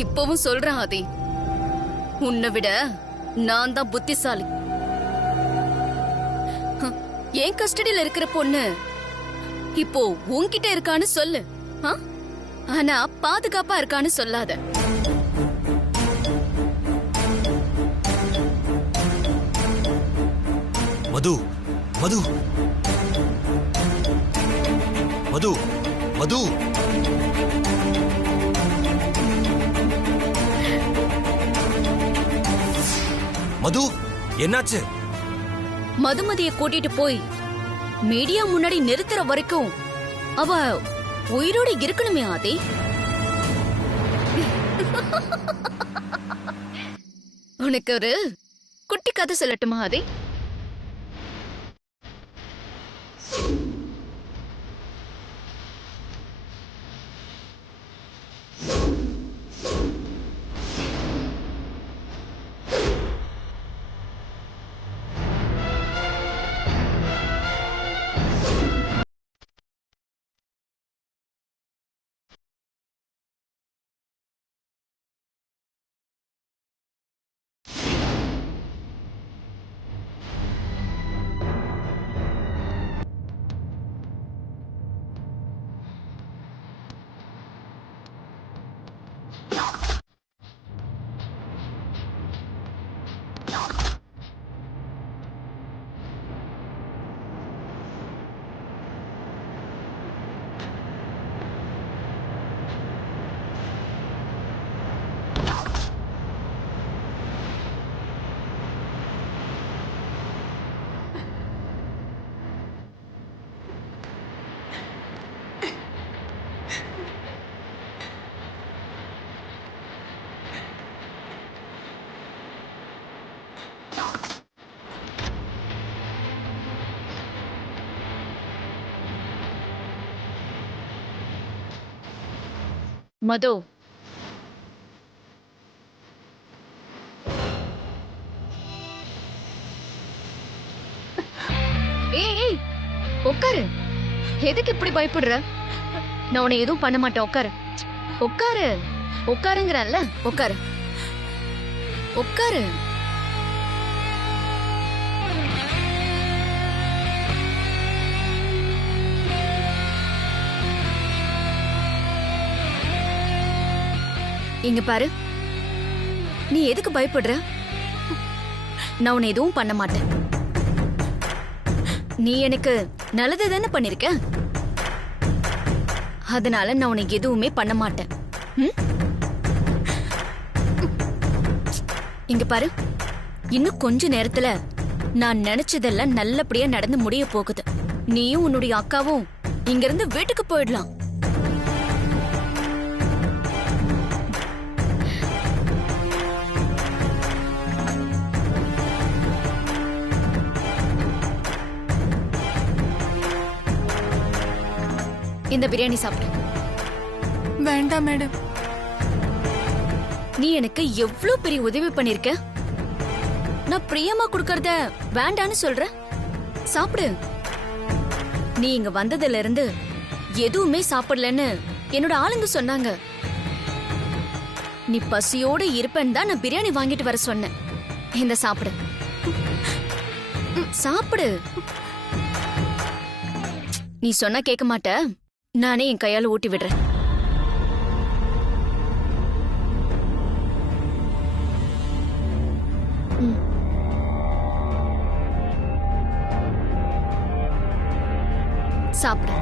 இப்பவும் சொல்றேன் ஆதி, உன்னை விட நான் தான் புத்திசாலி. என் கஸ்டடியில இருக்கிற பொண்ணு இப்போ உன்கிட்ட இருக்கான்னு சொல்லு, ஆனா பாதுகாப்பா இருக்கான்னு சொல்லாத. மது மது மது மது மது, என்னாச்சு? மதுமதிய கூட்டிட்டு போய் மீடியா முன்னாடி நிறுத்துற வரைக்கும் அவ உயிரோட இருக்கணுமே ஆதி. உனக்கு ஒரு குட்டி கதை சொல்லட்டுமா ஆதி? மது, ஏய் உட்காரு. எதுக்கு இப்படி பயப்படுற? நான் உன்னை எதுவும் பண்ண மாட்டேன். உட்காரு உட்காரு உட்காருங்கிறல்ல. உட்காரு உட்காரு. இங்க பாரு, நீ எதுக்கு பயப்படுற? நான் உன்னை எதுவும் பண்ண மாட்டேன். நீ எனக்கு நல்லது தானே பண்ணிருக்க, அதனால நான் உனக்கு எதுவுமே பண்ண மாட்டேன். இங்க பாரு, இன்னும் கொஞ்ச நேரத்துல நான் நினைச்சதெல்லாம் நல்லபடியா நடந்து முடிய போகுது. நீயும் உன்னுடைய அக்காவும் இங்க இருந்து வீட்டுக்கு போயிடலாம். இந்த பிரியாணி சாப்பிடு. வேண்டாம் மேடம். நீ எனக்கு எவ்வளவு பெரிய உதவி பண்ணிருக்க. நான் பிரியமா குடுக்கறத வேண்டான்னு சொல்ற. சாப்பிடு. நீ இங்க வந்ததுல இருந்து எதுவுமே சாப்பிடலன்னு என்னோட ஆளுங்க சொன்னாங்க. நீ பசியோட இருப்பேன்னு தான் நான் பிரியாணி வாங்கிட்டு வர சொன்னேன். இந்த சாப்பிடு சாப்பிடு. நீ சொன்னா கேட்க மாட்ட, நானே என் கையால ஊட்டி விடுறேன். சாப்பிடு.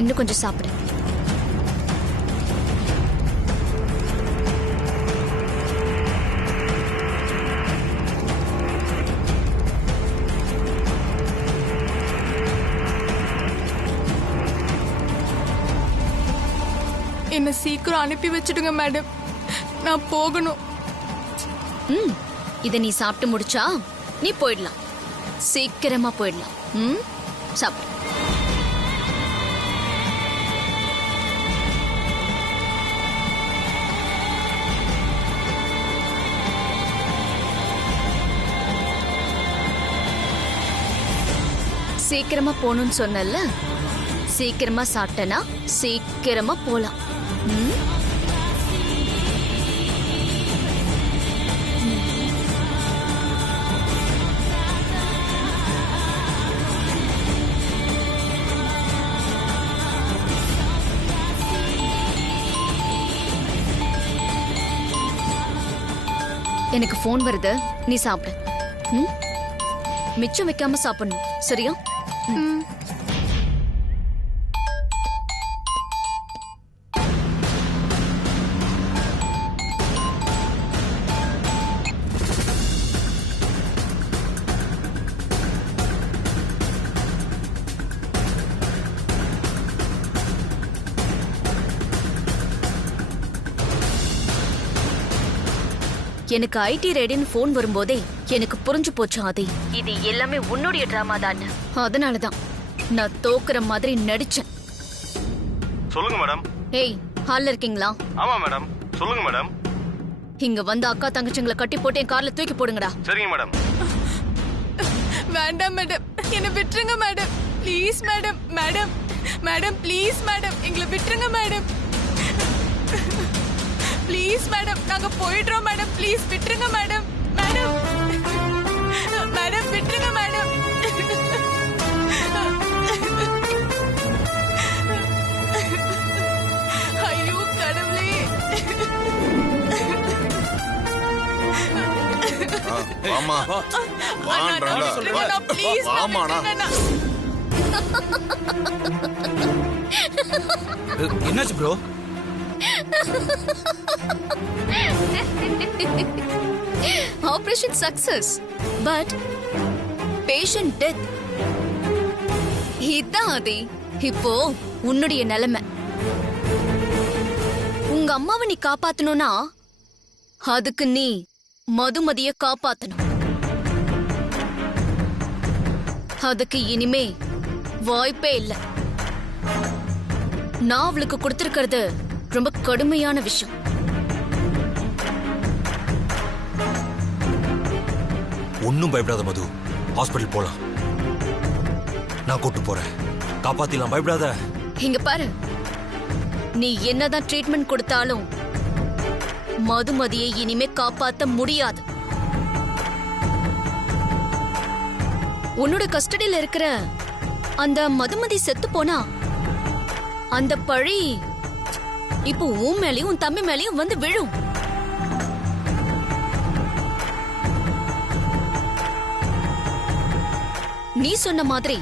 இன்னும் கொஞ்சம் சாப்பிடு. என்ன சீக்கிரம் அனுப்பி வச்சிடுங்க மேடம், நான் போகணும். இத நீ சாப்பிட்டு முடிச்சா நீ போயிடலாம். சீக்கிரமா போயிடலாம். சாப்பிடு. சீக்கிரமா போகணும்னு சொன்னல, சீக்கிரமா சாப்பிட்டனா சீக்கிரமா போலாம். ம்? எனக்கு ஃபோன் வருது, நீ சாப்பிடு. ம்? மிச்சம் வைக்காம சாப்பிடணும், சரியா? ம். எனக்கு ஐடி ரெடின்னு ஃபோன் வரும்போதே எனக்கு புரிஞ்சு போச்சு ஆதி, இது எல்லாமே உன்னுடைய டிராமா தான். அதனாலதான் நான் தோக்குற மாதிரி நடிச்சேன். சொல்லுங்க மேடம். ஏய், ஹால்ல இருக்கீங்களா? ஆமா மேடம், சொல்லுங்க மேடம். இங்க வந்து அக்கா தங்கச்சிங்களை கட்டி போட்டு என் கார்ல தூக்கி போடுங்கடா. சரிங்க மேடம். வேண்டாம் மேடம், என்ன விட்டுருங்க madam. Please madam. Madam madam please madam, எங்களை விட்டுருங்க மேடம். ப்ளீஸ் மேடம், நாங்க போயிடுறோம் மேடம். ப்ளீஸ் விட்டுருங்க மேடம். மேடம் மேடம் விட்டுருங்க மேடம். ஐயோ கடவுளே. ஆமா ப்ளீஸ் என்னாச்சு bro? Operation success, but patient death. இதான் ஆதி இப்போ உன்னுடைய நிலைமை. உங்க அம்மாவை நீ காப்பாத்தணும்னா அதுக்கு நீ மதுமதிய காப்பாத்தணும். அதுக்கு இனிமே வாய்ப்பே இல்ல. நான் அவளுக்கு கொடுத்திருக்கிறது ரொம்ப கடுமையான விஷயம். ஒன்னும் பயப்படாத மது, ஹாஸ்பிடல் போலாம். நான் கூட்டு போறேன், காப்பாத்திலாம், பயப்படாத. இங்க பாரு, நீ என்னதான் ட்ரீட்மெண்ட் கொடுத்தாலும் மதுமதியை இனிமே காப்பாத்த முடியாது. உன்னோட கஸ்டடியில இருக்கிற அந்த மதுமதி செத்து போனா அந்த பழி இப்போ உன் மேலயும் உன் தம்பி மேலயும் வந்து விழும். நீ சொன்ன மாதிரி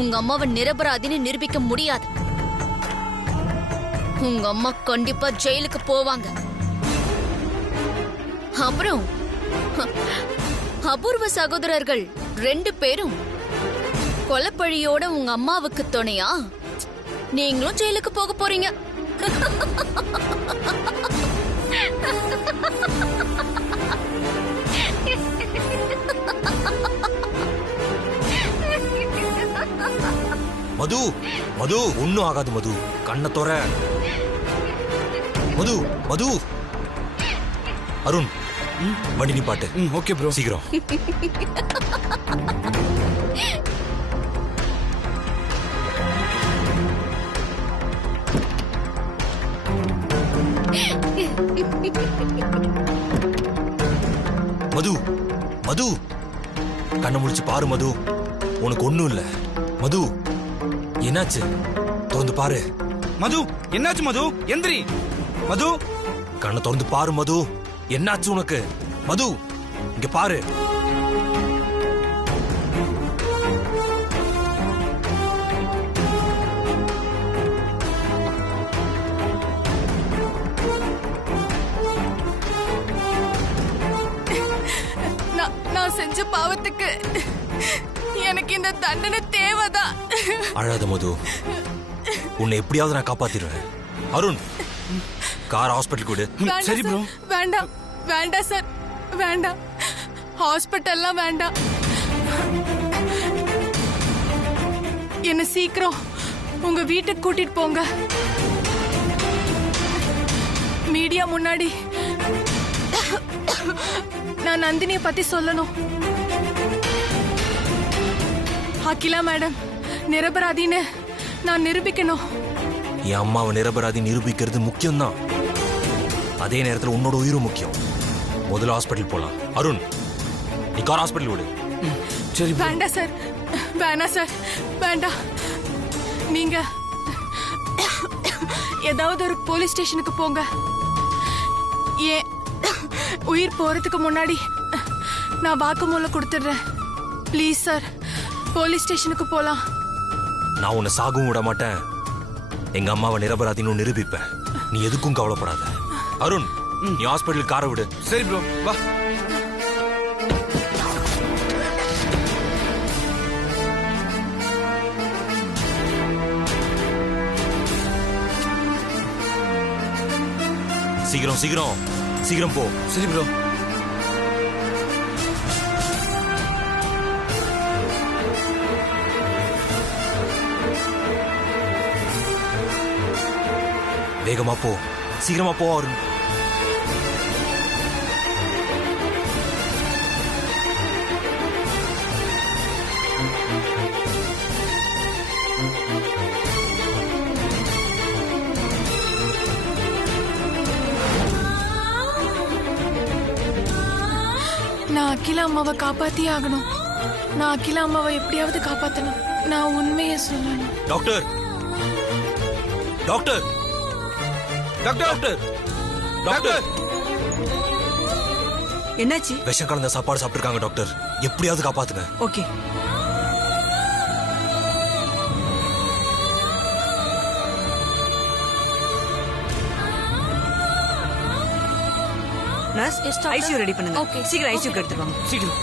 உங்க அம்மாவை நிரபராதின்னு நிரூபிக்க முடியாது. உங்க அம்மா கண்டிப்பா ஜெயிலுக்கு போவாங்க. அப்புறம் அபூர்வ சகோதரர்கள் 2 பேரும் கொலைப்பழியோட உங்க அம்மாவுக்கு துணையா நீங்களும் ஜெயிலுக்கு போக போறீங்க. மது, மது ஒன்னும் ஆகாது மது, கண்ண தோற. மது, மது. அருண், வண்டி நிப்பாட்டு. Okay bro. சீக்கிரம். மது, மது கண்ணை முடிச்சு பாரு மது, உனக்கு ஒண்ணும் இல்ல. மது, என்னாச்சு? திறந்து பாரு. மது, என்னாச்சு மது? எந்திரி மது. கண்ணை திறந்து பாரு மது, என்னாச்சு உனக்கு? மது, இங்க பாரு. நான் செஞ்ச பாவத்துக்கு எனக்கு இந்த தண்டனை தேவைதான். அழாத மது, உன்னை எப்படியாவது நான் காப்பாத்திடுவேன். அருண், கார் ஹாஸ்பிட்டல் கூடு. வேண்டாம் சரி ப்ரோ. சார், வேண்டாம் வேண்டாம் சார், வேண்டாம். ஹாஸ்பிட்டல்லாம் வேண்டாம். என்ன சீக்கிரம் உங்க வீட்டுக்கு கூட்டிட்டு போங்க. மீடியா முன்னாடி நான் நந்தினிய பத்தி சொல்லணும். அகிலா மேடம் நிரபராதின்னு நான் நிரூபிக்கணும். என் அம்மாவை நிரபராதி நிரூபிக்கிறது முக்கியம்தான். அதே நேரத்தில் உன்னோட உயிரும் முக்கியம். முதல்ல ஹாஸ்பிட்டல் போலாம். அருண், நீ கார் ஹாஸ்பிட்டல் விடு. சரி. வேண்டாம் சார், வேணாம் சார், வேண்டாம். நீங்க ஏதாவது ஒரு போலீஸ் ஸ்டேஷனுக்கு போங்க. ஏன் உயிர் போறதுக்கு முன்னாடி நான் வாக்குமூலம் கொடுத்துடுறேன். ப்ளீஸ் சார், போலீஸ் ஸ்டேஷனுக்கு போலாம். நான் உன்னை சாகவும் விட மாட்டேன். எங்க அம்மாவை நிரபராதின்னு நிரூபிப்பேன். நீ எதுக்கும் கவலைப்படாத. அருண், நீ ஹாஸ்பிட்டல் காரை விடு. சரி ப்ரோ, வா. சீக்கிரம் சீக்கிரம் சீக்கிரம் போ. சரி ப்ரோ. வேகமா போ, சீக்கிரமா போ அருண். நான் அகிலா அம்மாவை காப்பாத்தியே ஆகணும். நான் அகிலா அம்மாவை எப்படியாவது காப்பாத்தணும். நான் உண்மையை சொல்லணும். Doctor, doctor, doctor, doctor. என்னாச்சு? விஷம் கலந்த சாப்பாடு சாப்பிட்டுருக்காங்க டாக்டர். எப்படியாவது காப்பாத்துங்க. ஓகே. நர்ஸ், ஐசியூ ரெடி பண்ணுங்க. Okay. சீக்கிரம் ஐசியூக்கு எடுத்துட்டு வாங்க. சீக்கிரம்.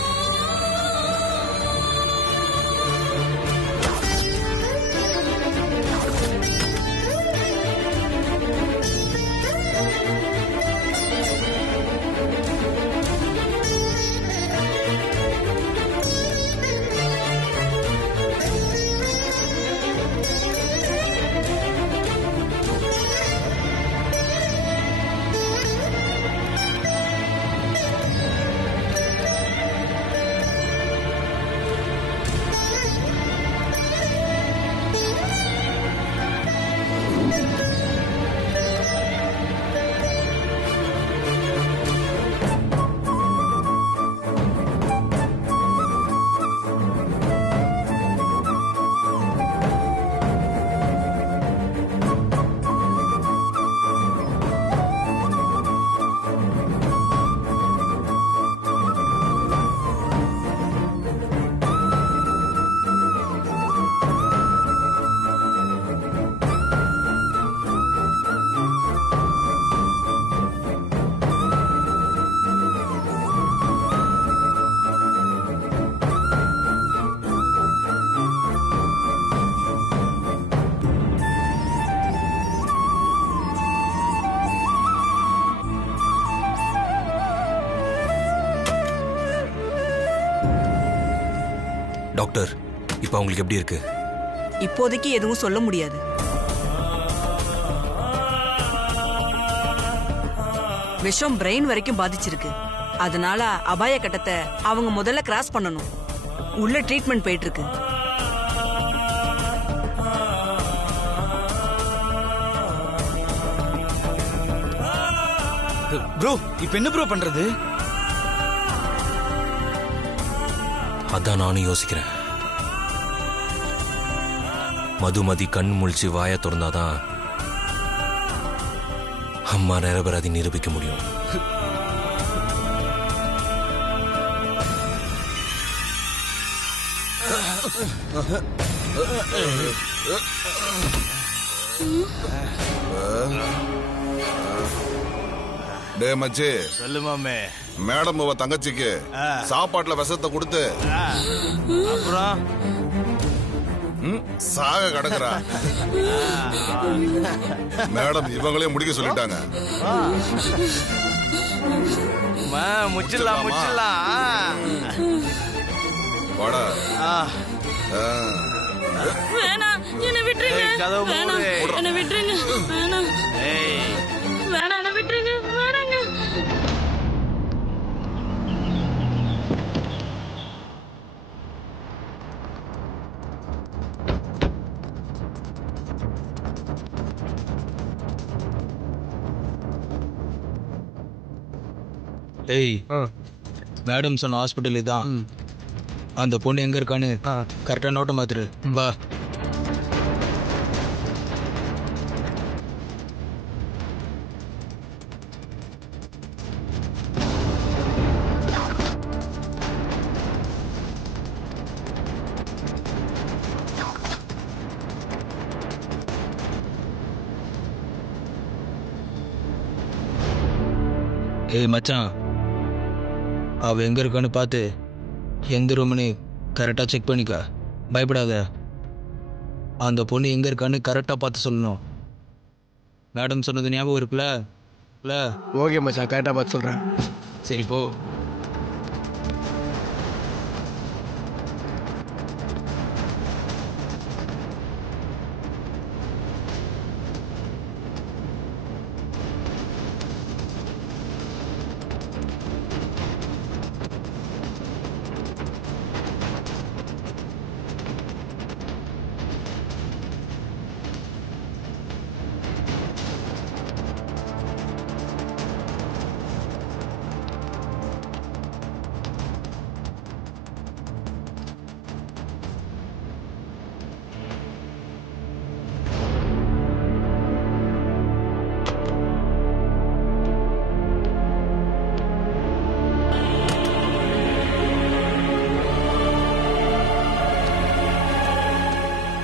டாக்டர், இப்ப அவங்களுக்கு எப்படி இருக்கு? இப்போதைக்கு எதுவும் சொல்ல முடியாது. விஷம் பிரெயின் வரைக்கும் பாதிச்சிருக்கு. அதனால அபாய கட்டத்தை அவங்க முதல்ல கிராஸ் பண்ணணும். உள்ள ட்ரீட்மெண்ட் போயிட்டு இருக்கு. ப்ரோ, இப்ப என்ன ப்ரோ பண்றது? அதான் நானும் யோசிக்கிறேன். மதுமதி கண் முழிச்சு வாய திறந்தாதான் அம்மா நிரபராதி நிரூபிக்க முடியும். டே மச்சி, சொல்லு மாமே. மேடம் அவ தங்கச்சிக்கு சாப்பாட்டுல விஷத்தை கொடுத்து அப்புறம் சாக கிடக்குறா. மேடம் இவங்களே முடிக்க சொல்லிட்டாங்க. முச்சிடலாம் முச்சிடலாம். வாடா. வேணாம் என்னை விட்டுருங்க ஏய், கதவு வேணாம் மூடு. என்னை விட்டுருங்க வேணாம் ஏய் வேணாம் என்னை விட்டுருங்க வேணாங்க. டேய் மேடம் சொன்ன ஹாஸ்பிட்டல் இதான். அந்த பொண்ணு எங்க இருக்கான்னு கரெக்டா நோட்டை மாத்துரு. வா. ஏய் மச்சான், அவ எங்க இருக்கான்னு பார்த்து எந்த ரூம்னு கரெக்டாக செக் பண்ணிக்க. பயப்படாத. அந்த பொண்ணு எங்க இருக்கான்னு கரெக்டாக பார்த்து சொல்லணும். மேடம் சொன்னது ஞாபகம் இருக்குல்ல? இல்லை? ஓகே மச்சான், கரெக்டாக பார்த்து சொல்கிறேன். சரி போ.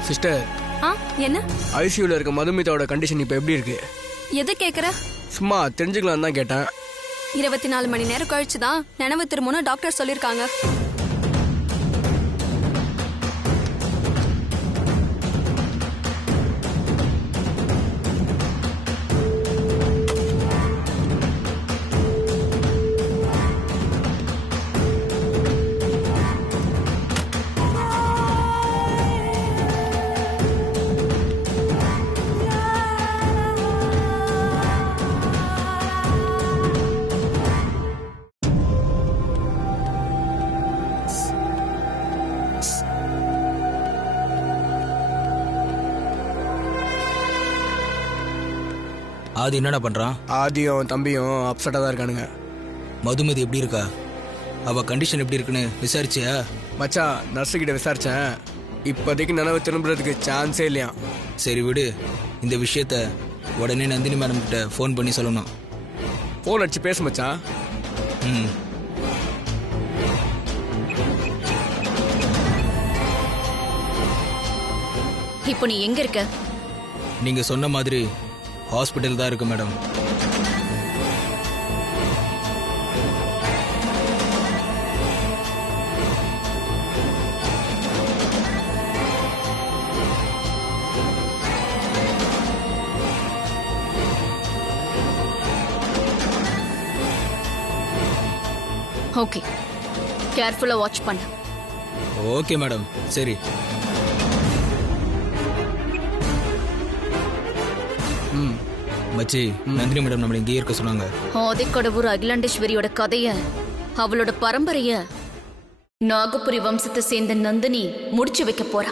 சிஸ்டர், என்ன ஐசியூவில் இருக்க மதுமிதாவோட கண்டிஷன் இப்போ எப்படி இருக்கு? எது கேக்குற? சும்மா தெரிஞ்சுக்கலாம் தான் கேட்டேன். 24 மணி நேரம் கழிச்சு தான் நினைவு திரும்பணும் டாக்டர் சொல்லிருக்காங்க. ஆதி என்னடா பண்ணுறான்? ஆதியும் தம்பியும் அப்செட்டாக தான் இருக்கானுங்க. மதுமதி எப்படி இருக்கா? அவள் கண்டிஷன் எப்படி இருக்குன்னு விசாரிச்சியா? மச்சான், நர்ஸுக்கிட்ட விசாரித்தேன். இப்போதைக்கு நினைவு திரும்புறதுக்கு சான்ஸே இல்லையா. சரி விடு. இந்த விஷயத்த உடனே நந்தினி மேடம் கிட்ட ஃபோன் பண்ணி சொல்லணும். ஃபோன் அடிச்சு பேசு மச்சான். ம். இப்போ நீ எங்க இருக்க? நீங்கள் சொன்ன மாதிரி ஹாஸ்பிட்டல் தான் இருக்கு மேடம். ஓகே, கேர்ஃபுல்லா வாட்ச் பண்ணு. Okay madam. சரி. மச்சி, நந்தினி மேடம் நம்மளை இங்கேயே இருக்க சொன்னாங்க. ஆதிக்கடவுர் அகிலாண்டேஸ்வரியோட கதைய, அவளோட பரம்பரைய நாகபுரி வம்சத்தை சேர்ந்த நந்தினி முடிச்சு வைக்க போறா.